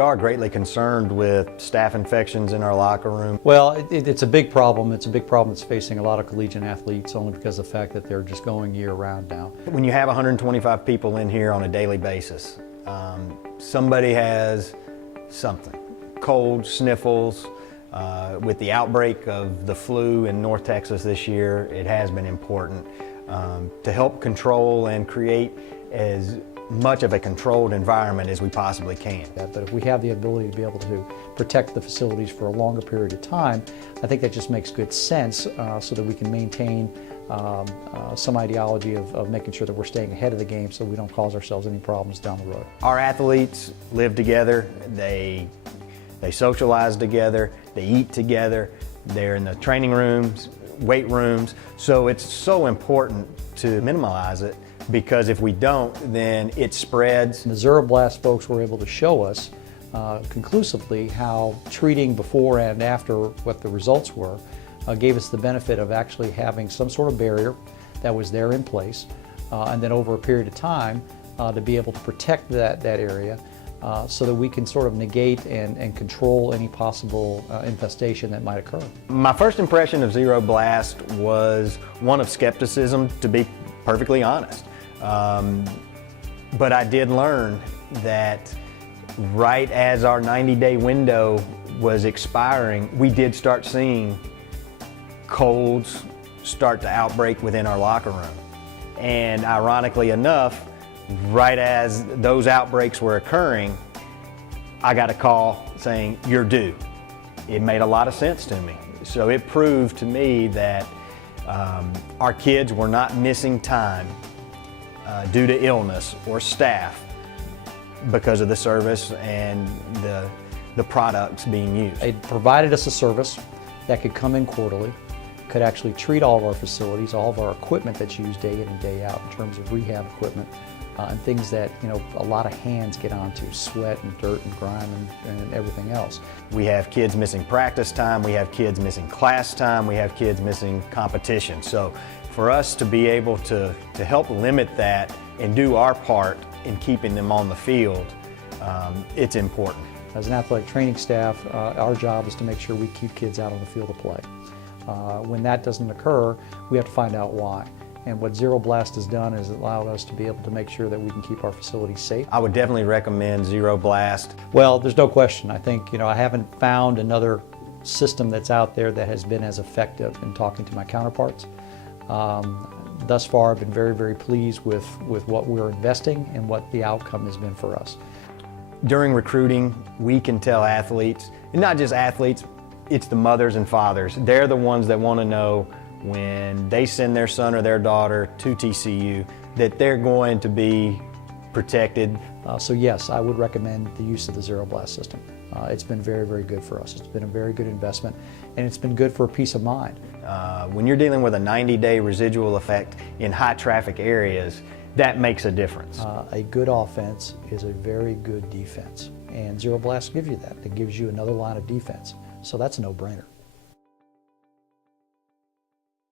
are greatly concerned with staph infections in our locker room. Well, it's a big problem. It's a big problem that's facing a lot of collegiate athletes only because of the fact that they're just going year-round now. When you have 125 people in here on a daily basis, somebody has something. Cold, sniffles. With the outbreak of the flu in North Texas this year, it has been important to help control and create as much of a controlled environment as we possibly can. But if we have the ability to be able to protect the facilities for a longer period of time, I think that just makes good sense so that we can maintain some ideology of making sure that we're staying ahead of the game so we don't cause ourselves any problems down the road. Our athletes live together, they socialize together, they eat together, they're in the training rooms, weight rooms, so it's so important to minimize it, because if we don't, then it spreads. The Zeroblast folks were able to show us conclusively how treating before and after what the results were gave us the benefit of actually having some sort of barrier that was there in place, and then over a period of time to be able to protect that area so that we can sort of negate and control any possible infestation that might occur. My first impression of Zeroblast was one of skepticism, to be perfectly honest. But I did learn that right as our 90-day window was expiring, we did start seeing colds start to outbreak within our locker room. And ironically enough, right as those outbreaks were occurring, I got a call saying, "You're due." It made a lot of sense to me. So it proved to me that our kids were not missing time due to illness or staff because of the service and the products being used. It provided us a service that could come in quarterly, could actually treat all of our facilities, all of our equipment that's used day in and day out in terms of rehab equipment, and things that, you know, a lot of hands get onto, sweat and dirt and grime and everything else. We have kids missing practice time, we have kids missing class time, we have kids missing competition. So for us to be able to help limit that and do our part in keeping them on the field, it's important. As an athletic training staff, our job is to make sure we keep kids out on the field of play. When that doesn't occur, we have to find out why. And what Zeroblast has done is allowed us to be able to make sure that we can keep our facilities safe. I would definitely recommend Zeroblast. Well, there's no question. I think, I haven't found another system that's out there that has been as effective in talking to my counterparts. Thus far, I've been very, very pleased with what we're investing and what the outcome has been for us. During recruiting, we can tell athletes, and not just athletes, it's the mothers and fathers. They're the ones that want to know when they send their son or their daughter to TCU that they're going to be protected. So yes, I would recommend the use of the Zeroblast system. It's been very, very good for us. It's been a very good investment, and it's been good for peace of mind. When you're dealing with a 90-day residual effect in high traffic areas, that makes a difference. A good offense is a very good defense, and Zeroblast gives you that. It gives you another line of defense, so that's a no-brainer.